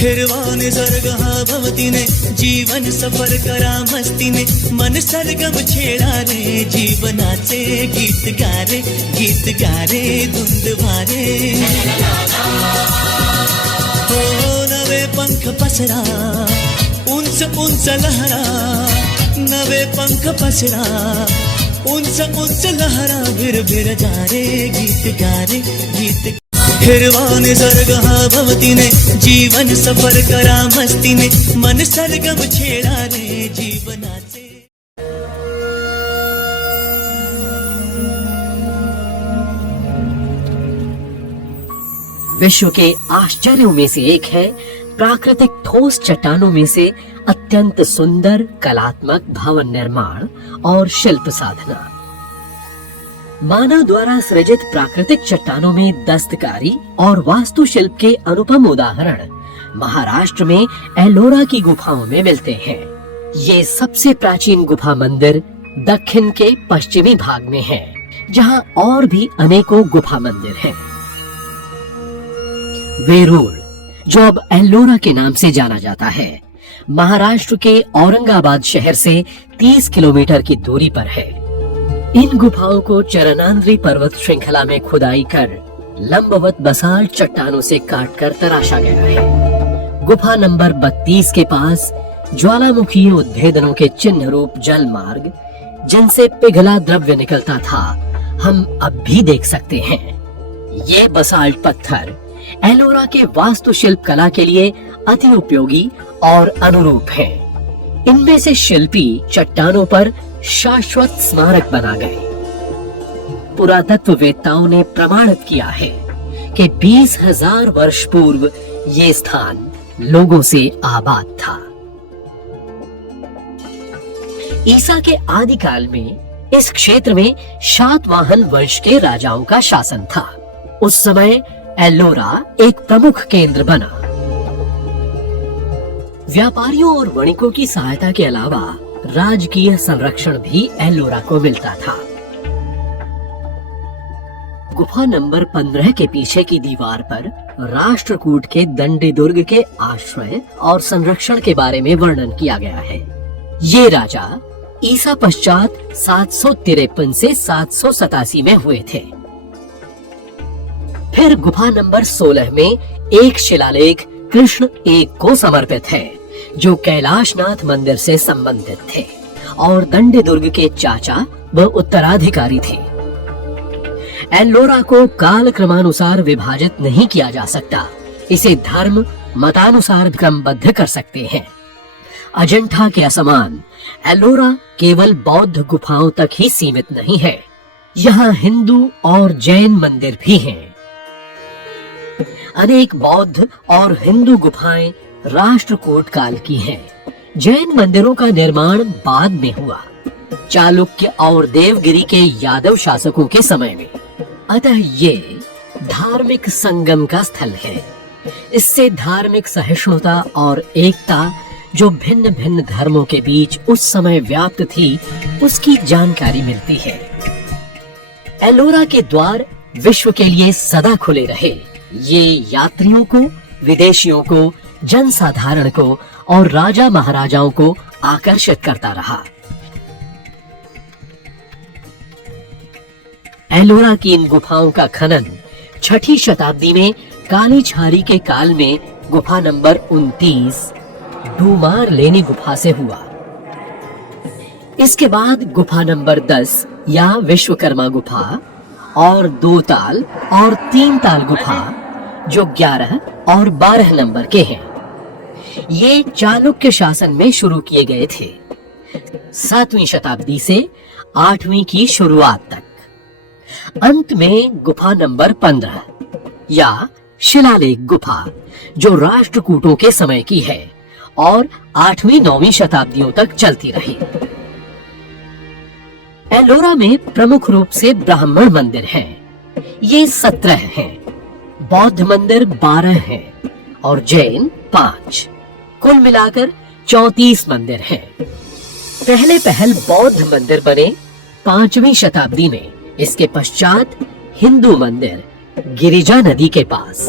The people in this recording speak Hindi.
हिरवा निसर्गः भवतीने जीवन सफर करा मस्तीने मन सरगम छेडा रे जीवनाचे गीत गारे धुंद भारे हो नवे पंख पसरा उंच उंच लहरा नवे पंख पसरा उंच उंच लहरा भिर भिर जा रे गीत हिरवा निसर्गः भवतीने जीवन सफर करा मस्तीने मन सरगम छेडा रे जीवनाचे। विश्व के आश्चर्यों में से एक है प्राकृतिक ठोस चट्टानों में से अत्यंत सुंदर कलात्मक भवन निर्माण और शिल्प साधना। मानव द्वारा सृजित प्राकृतिक चट्टानों में दस्तकारी और वास्तुशिल्प के अनुपम उदाहरण महाराष्ट्र में एलोरा की गुफाओं में मिलते हैं। ये सबसे प्राचीन गुफा मंदिर दक्षिण के पश्चिमी भाग में है, जहां और भी अनेकों गुफा मंदिर हैं। वेरूळ, जो अब एलोरा के नाम से जाना जाता है, महाराष्ट्र के औरंगाबाद शहर से 30 किलोमीटर की दूरी पर है। इन गुफाओं को चरणांद्री पर्वत श्रृंखला में खुदाई कर लंबवत बसाल्ट चट्टानों से काटकर तराशा गया है। गुफा नंबर 32 के पास ज्वालामुखी उद्भेदनों के चिन्ह रूप जल मार्ग, जिनसे पिघला द्रव्य निकलता था, हम अब भी देख सकते हैं। ये बसाल्ट पत्थर एलोरा के वास्तुशिल्प कला के लिए अति उपयोगी और अनुरूप हैं। इनमें से शिल्पी चट्टानों पर शाश्वत स्मारक बना गए। पुरातत्ववेत्ताओं ने प्रमाणित किया है कि 20,000 वर्ष पूर्व ये स्थान लोगों से आबाद था। ईसा के आदिकाल में इस क्षेत्र में शातवाहन वंश के राजाओं का शासन था। उस समय एलोरा एक प्रमुख केंद्र बना। व्यापारियों और वणिकों की सहायता के अलावा राजकीय संरक्षण भी एलोरा को मिलता था। गुफा नंबर 15 के पीछे की दीवार पर राष्ट्रकूट के दंडी दुर्ग के आश्रय और संरक्षण के बारे में वर्णन किया गया है। ये राजा ईसा पश्चात 753 से 787 में हुए थे। फिर गुफा नंबर 16 में एक शिलालेख कृष्ण एक को समर्पित है, जो कैलाशनाथ मंदिर से संबंधित थे और दंडी दुर्ग के चाचा व उत्तराधिकारी थे। एलोरा को काल क्रमानुसार विभाजित नहीं किया जा सकता। इसे धर्म मतानुसार क्रमबद्ध कर सकते हैं। अजंठा के असमान एलोरा केवल बौद्ध गुफाओं तक ही सीमित नहीं है। यहाँ हिंदू और जैन मंदिर भी हैं। अनेक बौद्ध और हिंदू गुफाएं राष्ट्रकूट काल की हैं। जैन मंदिरों का निर्माण बाद में हुआ, चालुक्य और देवगिरी के यादव शासकों के समय में। अतः ये धार्मिक संगम का स्थल है। इससे धार्मिक सहिष्णुता और एकता जो भिन्न भिन्न धर्मों के बीच उस समय व्याप्त थी, उसकी जानकारी मिलती है। एलोरा के द्वार विश्व के लिए सदा खुले रहे। ये यात्रियों को, विदेशियों को, जनसाधारण को और राजा महाराजाओं को आकर्षित करता रहा। एलोरा की इन गुफाओं का खनन 6ठी शताब्दी में कालीछारी के काल में गुफा नंबर 29 डूमार लेनी गुफा से हुआ। इसके बाद गुफा नंबर 10 या विश्वकर्मा गुफा और 2 ताल और 3 ताल गुफा, जो 11 और 12 नंबर के हैं, ये चालुक्य शासन में शुरू किए गए थे। 7वीं शताब्दी से 8वीं की शुरुआत तक। अंत में गुफा नंबर 15 या शिलालेख गुफा, जो राष्ट्रकूटों के समय की है और 8वीं-9वीं शताब्दियों तक चलती रही। एलोरा में प्रमुख रूप से ब्राह्मण मंदिर हैं। ये 17 हैं, बौद्ध मंदिर 12 हैं और जैन 5। कुल मिलाकर 34 मंदिर हैं। पहले बौद्ध मंदिर बने 5वीं शताब्दी में। इसके पश्चात हिंदू मंदिर गिरिजा नदी के पास।